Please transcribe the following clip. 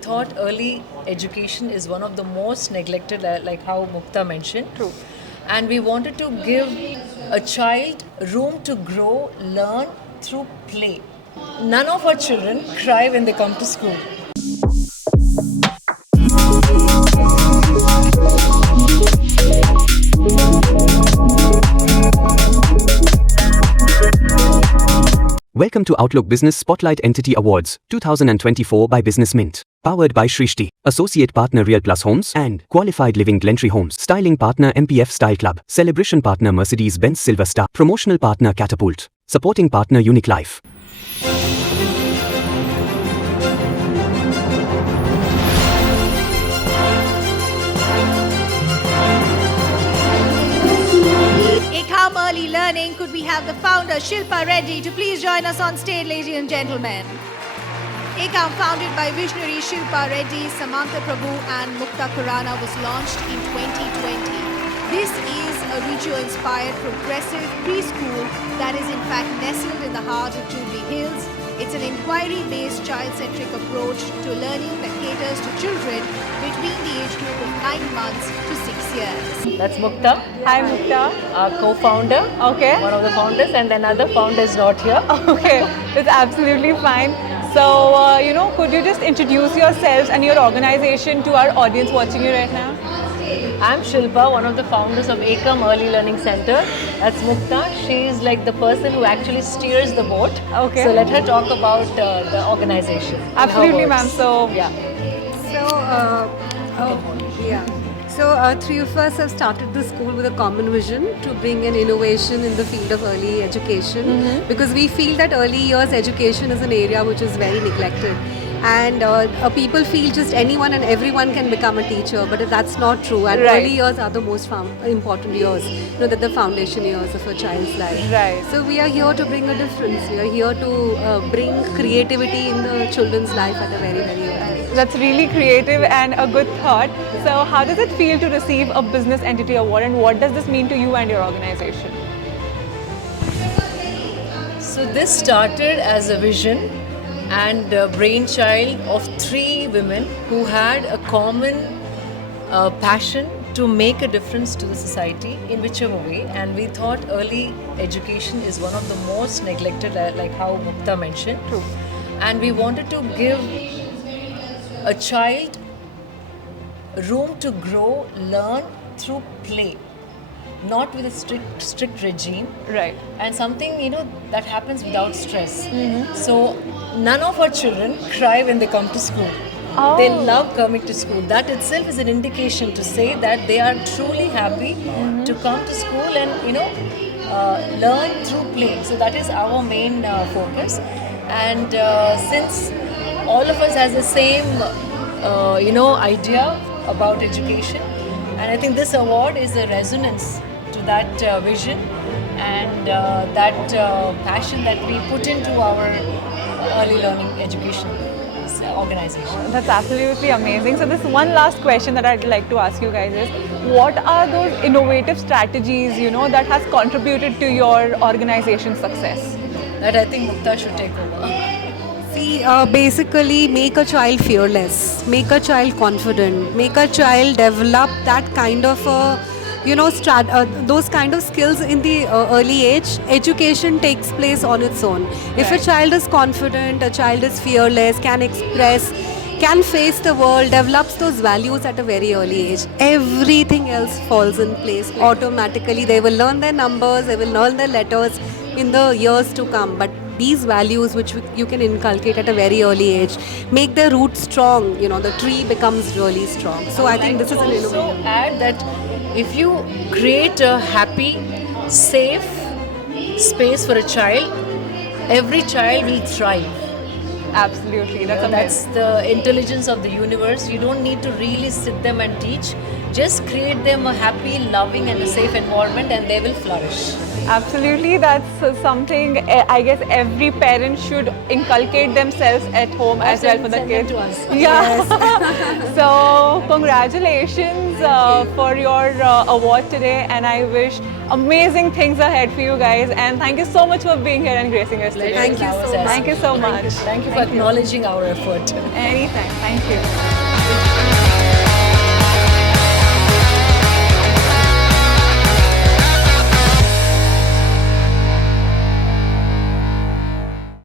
thought early education is one of the most neglected, like how Mukta mentioned. True. And we wanted to give a child room to grow, learn through play. None of our children cry when they come to school. Welcome to Outlook Business Spotlight Entity Awards 2024 by Business Mint. Powered by Shrishti, Associate Partner Real Plus Homes and Qualified Living Glentree Homes. Styling Partner MPF Style Club. Celebration Partner Mercedes-Benz Silver Star. Promotional Partner Catapult. Supporting Partner Unique Life. Ekam Early Learning, could we have the founder Shilpa Reddy to please join us on stage, ladies and gentlemen. Ekam, founded by visionary Shilpa Reddy, Samantha Prabhu and Mukta Khurana, was launched in 2020. This is a Richo-inspired progressive preschool that is in fact nestled in the heart of Jubilee Hills. It's an inquiry-based child-centric approach to learning that caters to children between the age group of 9 months to 6 years. That's Mukta, Hi, Mukta. our co-founder. Okay. One of the founders, and another founder is not here. Okay, that's absolutely fine. So, could you just introduce yourselves and your organization to our audience watching you right now? I'm Shilpa, one of the founders of Ekam Early Learning Center. That's Mukta. She's like the person who actually steers the boat. Okay. So let her talk about the organization. and how it Absolutely, works. ma'am. So, Yeah. So, three of us have started the school with a common vision to bring an innovation in the field of early education, because we feel that early years education is an area which is very neglected. And people feel just anyone and everyone can become a teacher, but that's not true. And Right. early years are the most important years, that the foundation years of a child's life. Right. So we are here to bring a difference. We are here to bring creativity in the children's life at a very, very early age. that's really creative and a good thought. So, how does it feel to receive a Business Entity Award, and what does this mean to you and your organization? So this started as a vision and a brainchild of 3 women who had a common passion to make a difference to the society in whichever way. And we thought early education is one of the most neglected, like how Mukta mentioned. True. And we wanted to give a child room to grow, learn through play, not with a strict regime. Right. And something that happens without stress. So none of our children cry when they come to school. Oh. They love coming to school. That itself is an indication to say that they are truly happy to come to school and learn through play. So that is our main focus. And since all of us has the same idea about education, and I think this award is a resonance to that vision and that passion that we put into our early learning education organization. That's absolutely amazing. So, this one last question that I'd like to ask you guys is, what are those innovative strategies, that has contributed to your organization's success? That I think Mukta should take over. See, basically make a child fearless, make a child confident, make a child develop that kind of those kind of skills in the early age. Education takes place on its own. If a child is confident, a child is fearless, can express, can face the world, develops those values at a very early age, everything else falls in place automatically. They will learn their numbers, they will learn their letters in the years to come. But these values which you can inculcate at a very early age make their roots strong, the tree becomes really strong. So I think this is an also innovation. add that if you create a happy, safe space for a child, every child will thrive. Absolutely, that's That's amazing. the intelligence of the universe. You don't need to really sit them and teach. Just create them a happy, loving and a safe environment and they will flourish. Absolutely, that's something I guess every parent should inculcate themselves at home as well for the Send them kids. to us. Yeah. So congratulations for your award today, and I wish amazing things ahead for you guys. And thank you so much for being here and gracing us today. Thank you so much. Thank you so much. Thank you for acknowledging acknowledging our effort. Anytime. Thank you.